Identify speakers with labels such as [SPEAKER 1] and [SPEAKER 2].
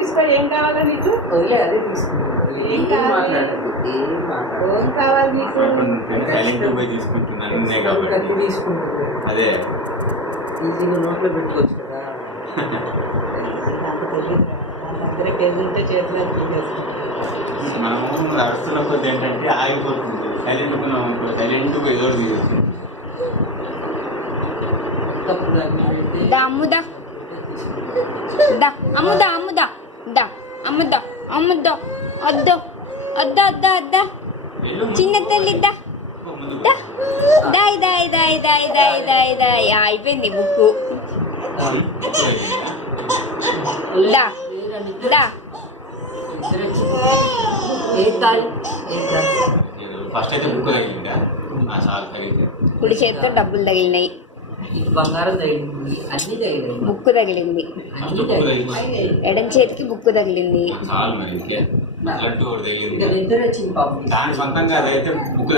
[SPEAKER 1] తీసుకో ఏం కావాలా నీకు?
[SPEAKER 2] వదిలే అదే తీసుకుంటాను
[SPEAKER 1] ఏం కావాలి?
[SPEAKER 2] మాట్లాడదు ఏం మాట్లాడదు.
[SPEAKER 1] ఏం కావాలి నీకు?
[SPEAKER 3] సైలెంట్ పోయి తీసుకుంటున్నాను కాబట్టి.
[SPEAKER 2] తీసుకుంటుంది
[SPEAKER 3] అదే.
[SPEAKER 2] ఈజీగా నోట్లో పెట్టుకోవచ్చు కదా.
[SPEAKER 1] నాకు తెలియదు చేతిలో
[SPEAKER 3] మనము నడుస్తున్న కొద్ది ఏంటంటే ఆగిపోతుంది. సైలెంట్ ఉన్నాం సైలెంట్ ఏదో ఒకటి తీసేస్తాం.
[SPEAKER 2] తప్పు దాన్ని పెట్టి
[SPEAKER 4] దా అమ్ముదా. అమ్ముదా అమ్ముదా. దా అమ్ముదా అమ్ముదా అద్దో అద్దా అద్దా అద్దా
[SPEAKER 3] వెళ్ళు ముందు.
[SPEAKER 4] చిన్న తల్లి దా
[SPEAKER 3] ఓ, ముందుకు.
[SPEAKER 4] దా దాయ్ దాయ్ దాయ్ దాయ్ దాయ్ దాయ్ దాయ్ అయిపోయింది బుక్కు
[SPEAKER 3] ఎక్కువ తగిలిందా?
[SPEAKER 4] దా దా
[SPEAKER 2] ఏ తాయి ఏ తాయి
[SPEAKER 3] ఏదో ఫస్ట్ అయితే బుక్ తగిలిందా ఆ చాలు తగిలింది
[SPEAKER 4] కుడి చేతితో డబ్బులు తగిలినాయి
[SPEAKER 2] ఇటు బంగారం తగిలింది అన్ని తగిలింది.
[SPEAKER 4] బుక్కు తగిలింది.
[SPEAKER 2] అన్ని తగిలింది.
[SPEAKER 4] ఎడం చేతికి బుక్కు తగిలింది.
[SPEAKER 3] ఇంకే.
[SPEAKER 2] నిద్ర వచ్చింది పాపం.
[SPEAKER 3] దాని సొంతంగా అదైతే బుక్